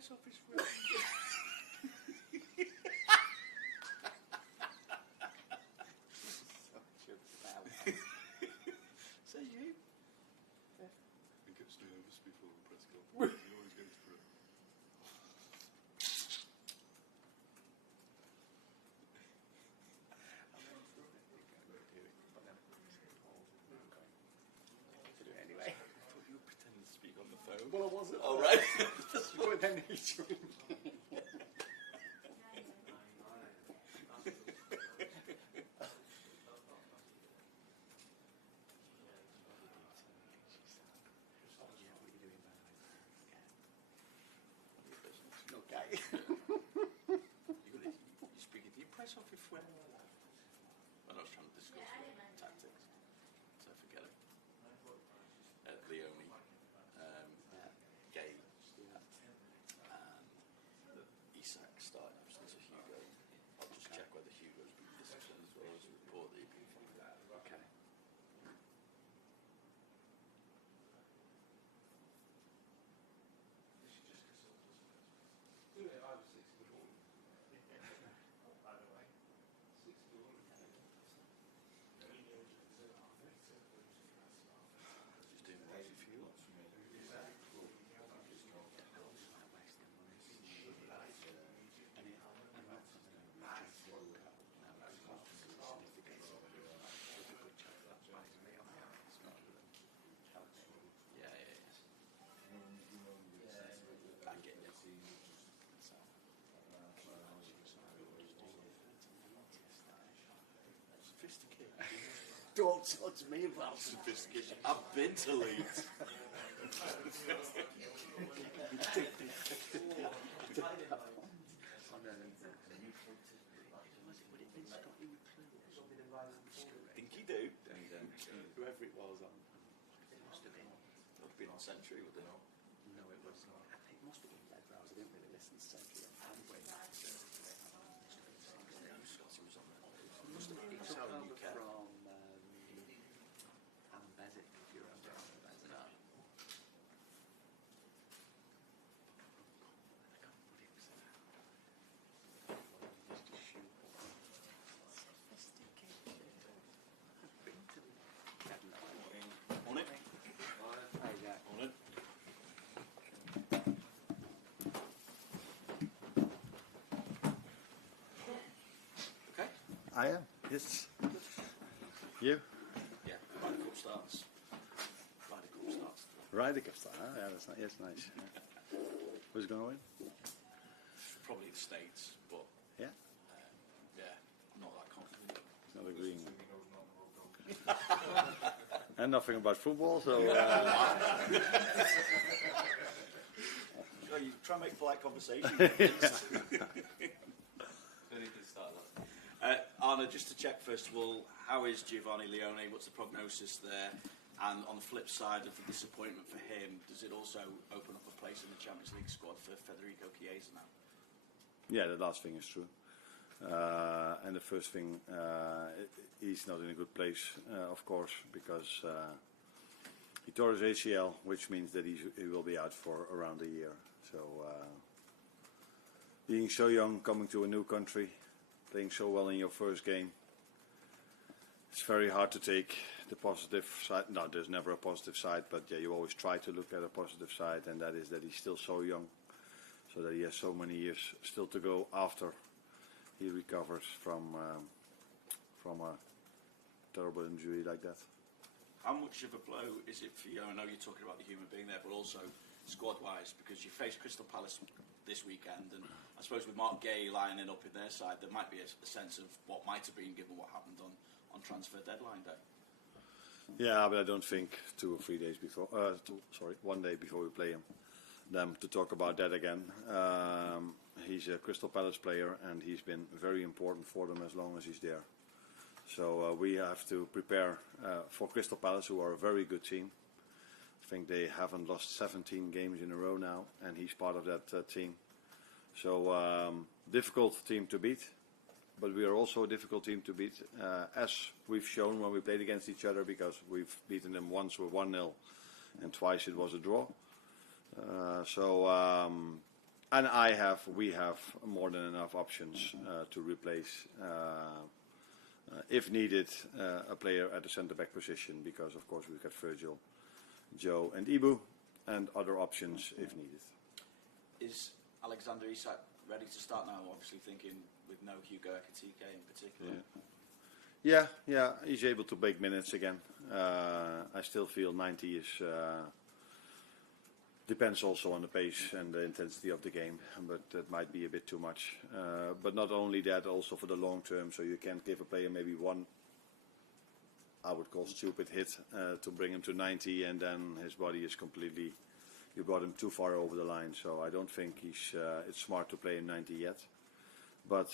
press off his friend? Such a bell. Say you? He gets nervous before the press conference. He always goes for it. To do it anyway. I thought you were pretending to speak on the phone. Well, I wasn't. Oh, right. But then he joined me. Okay. You speaking? Do you press off your friend? When I was trying to discuss tactics, so forget it. Leone, Gay, and Isak starting absence of Hugo. I'll just check whether Hugo's been disciplined as well as a report that he'd been from that. Okay. Just doing what you feel. Yeah. I'm getting it. Sophisticated. Don't talk to me about Sophistication. I've been to Leeds. Think you do? Whoever it was on. It must have been. It would have been on Century, would it? No, it was not. It must have been Red Rose. I didn't really listen to Century. Scotty was on there. Must have been It's how you from Ambesic, if you remember Ambesic. No. Morning. Hi, Jack. Morning. Okay. I am, yes. You? Yeah. Ryder Cup starts. Ryder Cup style, yeah, that's nice. Yes, nice. Yeah. Who's going to win? Probably the States, but Yeah, yeah, I'm not that confident. not agreeing. And nothing about football, so Oh, you try and make polite conversation. Arne, just to check first of all, how is Giovanni Leone? What's the prognosis there? And on the flip side of the disappointment for him, does it also open up a place in the Champions League squad for Federico Chiesa now? yeah, the last thing is true. And the first thing, he's not in a good place, of course, because he tore his ACL, which means that he will be out for around a year. So, being so young, coming to a new country, playing so well in your first game, it's very hard to take the positive side. No, there's never a positive side, but yeah, you always try to look at a positive side, and that is that he's still so young, so that he has so many years still to go after he recovers from a terrible injury like that. How much of a blow is it for you? I know you're talking about the human being there, but also squad-wise, because you face Crystal Palace this weekend, and I suppose with Mark Gay lining up in their side, there might be a sense of what might have been given what happened on transfer deadline day. Yeah, but I don't think 2 or 3 days before, 1 day before we play them to talk about that again. He's a Crystal Palace player, and he's been very important for them as long as he's there. So we have to prepare for Crystal Palace, who are a very good team. I think they haven't lost 17 games in a row now, and he's part of that team. So difficult team to beat, but we are also a difficult team to beat, as we've shown when we played against each other, because we've beaten them once with 1-0 and twice it was a draw. And we have more than enough options to replace, if needed, a player at the centre-back position, because of course we've got Virgil, Joe and Ibu, and other options if needed. Is Alexander Isak ready to start now? Obviously thinking with no Hugo Ekitike in particular. Yeah, he's able to make minutes again. I still feel 90 is... depends also on the pace and the intensity of the game, but that might be a bit too much. But not only that, also for the long term, so you can't give a player maybe one, I would call stupid hit, to bring him to 90 and then his body is completely, you brought him too far over the line. So I don't think it's smart to play him 90 yet. But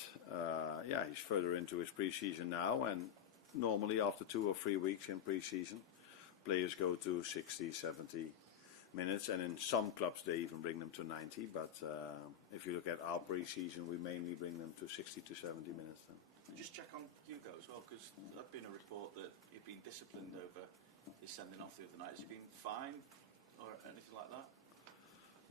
he's further into his pre-season now, and normally after 2 or 3 weeks in pre-season, players go to 60, 70 minutes, and in some clubs they even bring them to 90. But if you look at our pre-season, we mainly bring them to 60 to 70 minutes. Then. Just check on Hugo as well, because there's been a report that he'd been disciplined over his sending off the other night. Has he been fined or anything like that?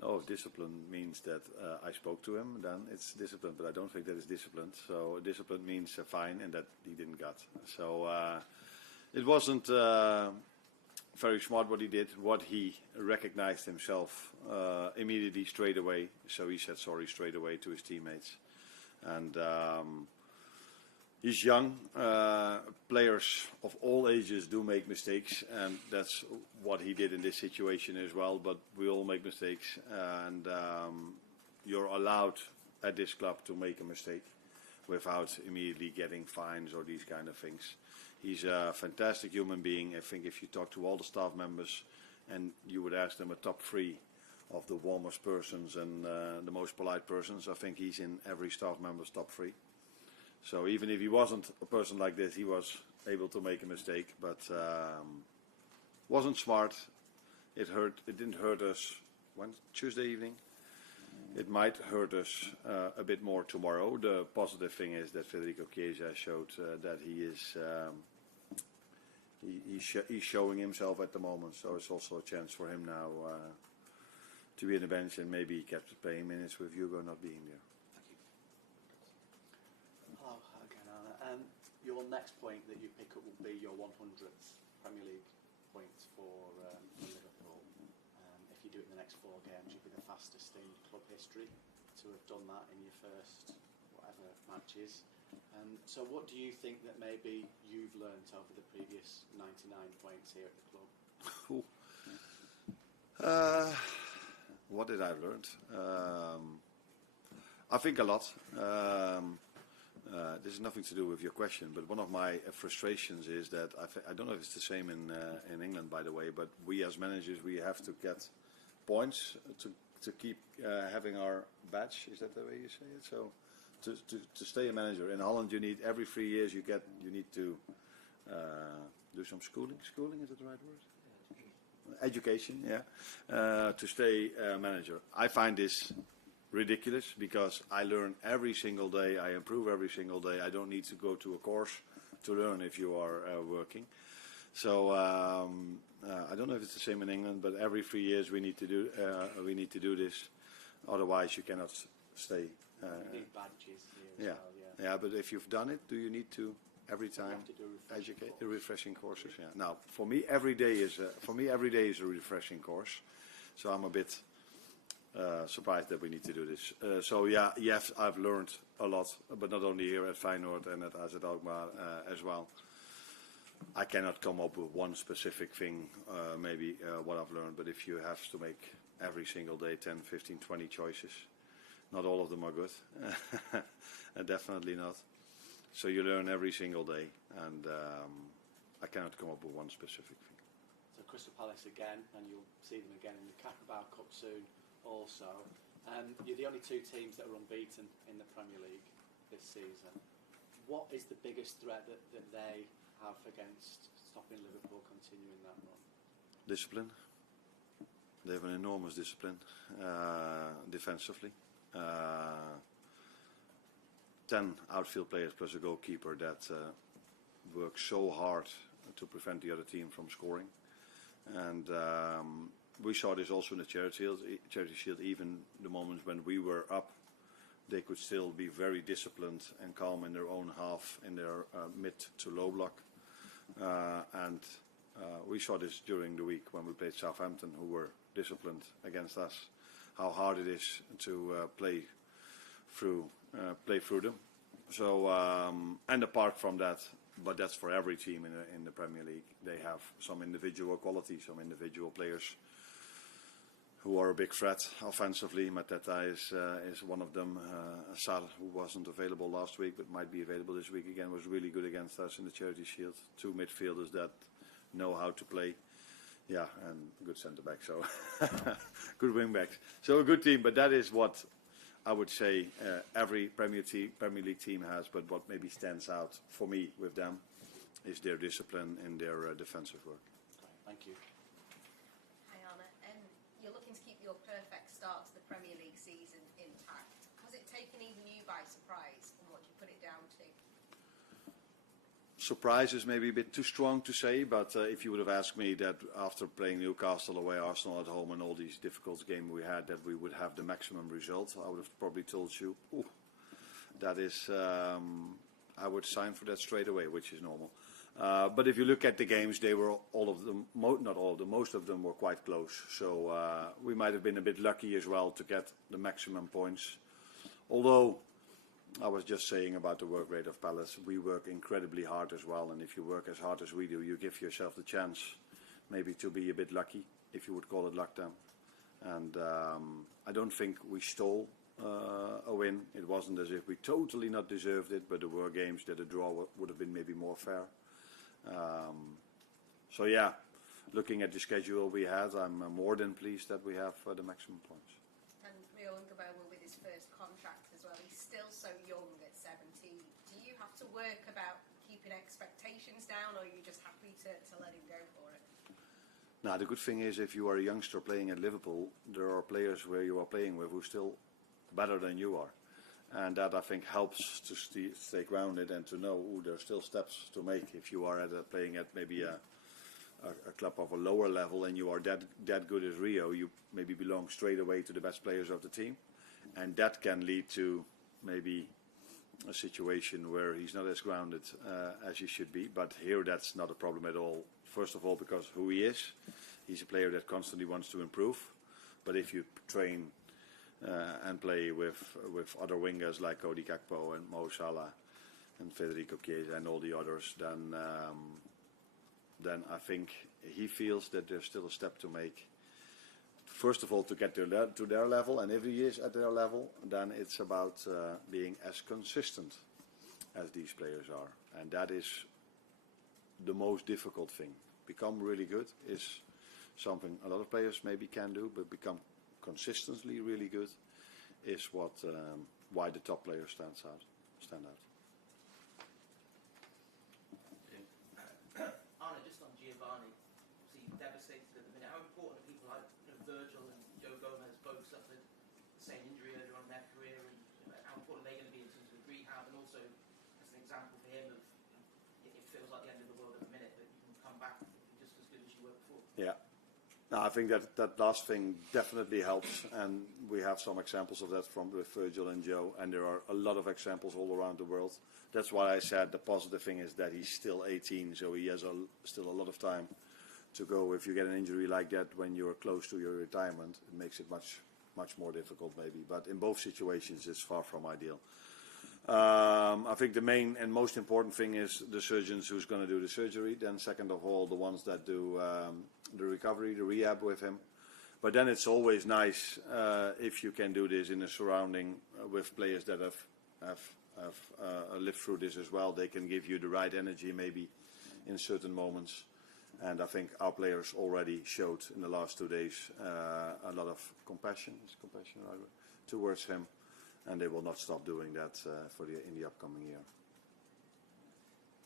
No, discipline means that I spoke to him, then it's discipline, but I don't think that is disciplined. So discipline means a fine, and that he didn't get. So it wasn't very smart what he did. What he recognized himself immediately, straight away. So he said sorry straight away to his teammates. And he's young. Players of all ages do make mistakes, and that's what he did in this situation as well. But we all make mistakes, and you're allowed at this club to make a mistake without immediately getting fines or these kind of things. He's a fantastic human being. I think if you talk to all the staff members and you would ask them a top 3 of the warmest persons and the most polite persons, I think he's in every staff member's top 3. So even if he wasn't a person like this, he was able to make a mistake, but wasn't smart. It hurt. It didn't hurt us Tuesday evening. It might hurt us a bit more tomorrow. The positive thing is that Federico Chiesa showed that he is he's showing himself at the moment. So it's also a chance for him now to be on the bench, and maybe he kept playing minutes with Hugo not being there. Hello again, Arne. Your next point that you pick up will be your 100th Premier League point for Liverpool. If you do it in the next 4 games, you'll be the fastest in club history to have done that in your first whatever matches. So what do you think that maybe you've learnt over the previous 99 points here at the club? What did I learn? I think a lot. This has nothing to do with your question, but one of my frustrations is that I don't know if it's the same in England, by the way, but we as managers, we have to get points to keep having our badge. Is that the way you say it? So to stay a manager in Holland, you need every 3 years you need to do some schooling. Schooling, is that the right word? Education, yeah. To stay manager. I find this ridiculous because I learn every single day. I improve every single day. I don't need to go to a course to learn if you are working. So I don't know if it's the same in England, but every 3 years we need to do this. Otherwise, you cannot stay. You need badges here as well, yeah. Yeah, but if you've done it, do you need to every time You have to do educate refreshing courses? Yeah. Now, for me, every day is a refreshing course. So I'm a bit surprised that we need to do this. Yes, I've learned a lot, but not only here at Feyenoord and at AZ Alkmaar as well. I cannot come up with one specific thing, maybe what I've learned, but if you have to make every single day 10, 15, 20 choices, not all of them are good. Definitely not. So you learn every single day, and I cannot come up with one specific thing. So Crystal Palace again, and you'll see them again in the Carabao Cup soon also. You're the only 2 teams that are unbeaten in the Premier League this season. What is the biggest threat that they have against stopping Liverpool continuing that run? Discipline. They have an enormous discipline defensively. 10 outfield players plus a goalkeeper that work so hard to prevent the other team from scoring. And we saw this also in the Charity Shield. Even the moments when we were up, they could still be very disciplined and calm in their own half, in their mid to low block. And we saw this during the week when we played Southampton, who were disciplined against us, how hard it is to play through them. So, and apart from that, but that's for every team in the Premier League, they have some individual qualities, some individual players who are a big threat offensively. Mateta is one of them. Sar, who wasn't available last week but might be available this week again, was really good against us in the Charity Shield. 2 midfielders that know how to play. Yeah, and good centre back, so good wing backs. So a good team, but that is what I would say every Premier League team has. But what maybe stands out for me with them is their discipline in their defensive work. Okay, thank you. Hi Arne, you're looking to keep your perfect start to the Premier League season intact. Has it taken even you by surprise, and what do you put it down to? Surprise is maybe a bit too strong to say, but if you would have asked me that after playing Newcastle away, Arsenal at home, and all these difficult games we had, that we would have the maximum result, I would have probably told you, that is, I would sign for that straight away, which is normal. But if you look at the games, they were all of them, not all of them, most of them were quite close. So we might have been a bit lucky as well to get the maximum points. Although, I was just saying about the work rate of Palace, we work incredibly hard as well, and if you work as hard as we do, you give yourself the chance maybe to be a bit lucky, if you would call it luck then. And I don't think we stole a win. It wasn't as if we totally not deserved it, but there were games that a draw would have been maybe more fair. So yeah, looking at the schedule we had, I'm more than pleased that we have the maximum points. And Rio Ungabo with his first contract as well. He's still so young at 17. Do you have to work about keeping expectations down, or are you just happy to let him go for it? Now, the good thing is if you are a youngster playing at Liverpool, there are players where you are playing with who are still better than you are. And that, I think, helps to stay grounded and to know there are still steps to make. If you are playing at maybe a club of a lower level and you are that good as Rio, you maybe belong straight away to the best players of the team. And that can lead to maybe a situation where he's not as grounded as he should be. But here that's not a problem at all. First of all, because who he is. He's a player that constantly wants to improve. But if you train and play with other wingers like Cody Gakpo and Mo Salah and Federico Chiesa and all the others, then I think he feels that there's still a step to make. First of all, to get to their level, and if he is at their level, then it's about being as consistent as these players are. And that is the most difficult thing. Become really good is something a lot of players maybe can do, but become consistently really good is why the top players stand out. Arne, just on Giovanni, obviously devastated at the minute. How important are people like Virgil and Joe Gomez both suffered the same injury earlier on in their career, and how important are they going to be in terms of rehab, and also as an example for him of it feels like the end of the world at the minute, but you can come back just as good as you were before. Yeah. No, I think that last thing definitely helps, and we have some examples of that with Virgil and Joe, and there are a lot of examples all around the world. That's why I said the positive thing is that he's still 18, so he has still a lot of time to go. If you get an injury like that when you're close to your retirement, it makes it much more difficult maybe. But in both situations, it's far from ideal. I think the main and most important thing is the surgeons who's going to do the surgery. Then second of all, the ones that do the recovery, the rehab with him. But then it's always nice if you can do this in a surrounding with players that have lived through this as well. They can give you the right energy maybe in certain moments. And I think our players already showed in the last 2 days a lot of compassion towards him. And they will not stop doing that in the upcoming year.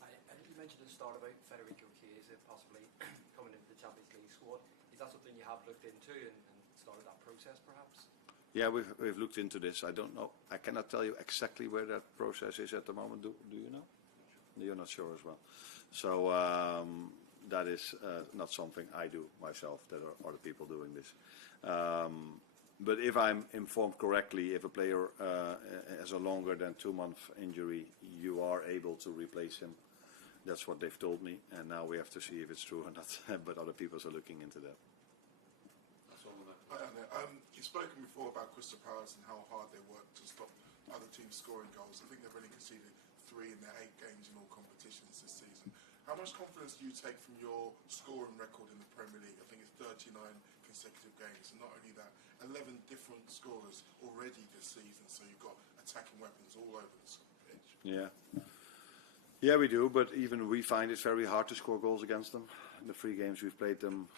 I think you mentioned at the start about Federico Chiesa possibly coming into the Champions League squad. Is that something you have looked into and started that process perhaps? Yeah, we've looked into this. I don't know. I cannot tell you exactly where that process is at the moment. Do you know? You're not sure as well. So that is not something I do myself. There are other people doing this. But if I'm informed correctly, if a player has a longer than 2-month injury, you are able to replace him. That's what they've told me, and now we have to see if it's true or not. But other people are looking into that. That's all on that. Hi, Arne. You've spoken before about Crystal Palace and how hard they work to stop other teams scoring goals. I think they've only conceded 3 in their 8 games in all competitions this season. How much confidence do you take from your scoring record in the Premier League? I think it's 39 consecutive games, and not only that, 11 different scorers already this season, so you've got attacking weapons all over the pitch. Yeah. Yeah, we do, but even we find it very hard to score goals against them. In the 3 games we've played them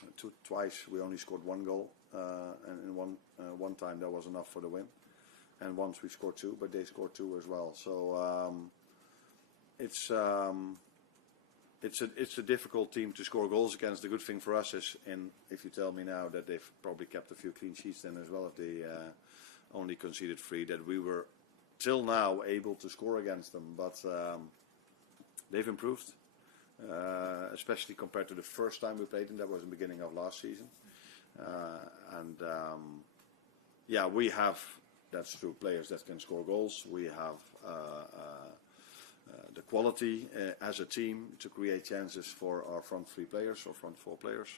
twice, we only scored 1 goal, and in one time that was enough for the win. And once we scored 2, but they scored 2 as well. So it's a difficult team to score goals against. The good thing for us is, if you tell me now that they've probably kept a few clean sheets then as well, if they only conceded 3, that we were till now able to score against them. But they've improved, especially compared to the first time we played them. That was the beginning of last season. Yeah, we have, that's true, players that can score goals. We have the quality as a team to create chances for our front 3 players or front 4 players.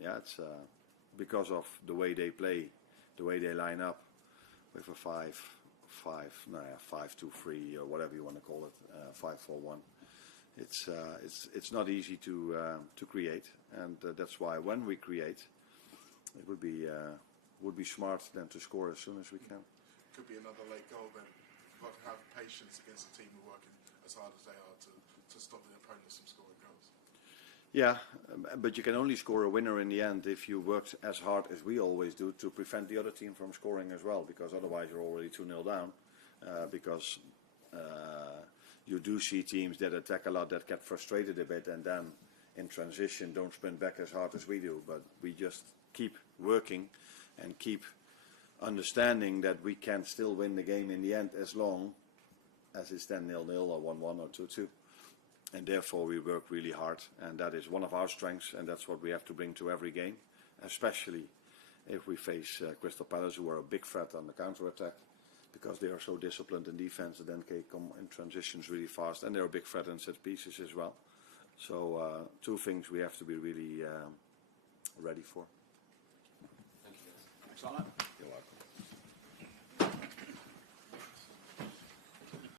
Yeah, it's because of the way they play, the way they line up with a 5-2-3 or whatever you want to call it, 5-4-1. It's not easy to create, and that's why when we create, it would be smart then to score as soon as we can. Could be another late goal then. You've got to have patience against a team who are working as hard as they are to stop the opponents from scoring goals. Yeah, but you can only score a winner in the end if you work as hard as we always do to prevent the other team from scoring as well, because otherwise you're already 2-0 down. Because you do see teams that attack a lot that get frustrated a bit and then in transition don't sprint back as hard as we do. But we just keep working and keep understanding that we can still win the game in the end as long as it's then 0-0 or 1-1 or 2-2. And therefore we work really hard, and that is one of our strengths, and that's what we have to bring to every game, especially if we face Crystal Palace, who are a big threat on the counter-attack, because they are so disciplined in defense and then can come in transitions really fast, and they're a big threat in set pieces as well. So 2 things we have to be really ready for. Thank you, guys. Thanks, Arne. You're welcome.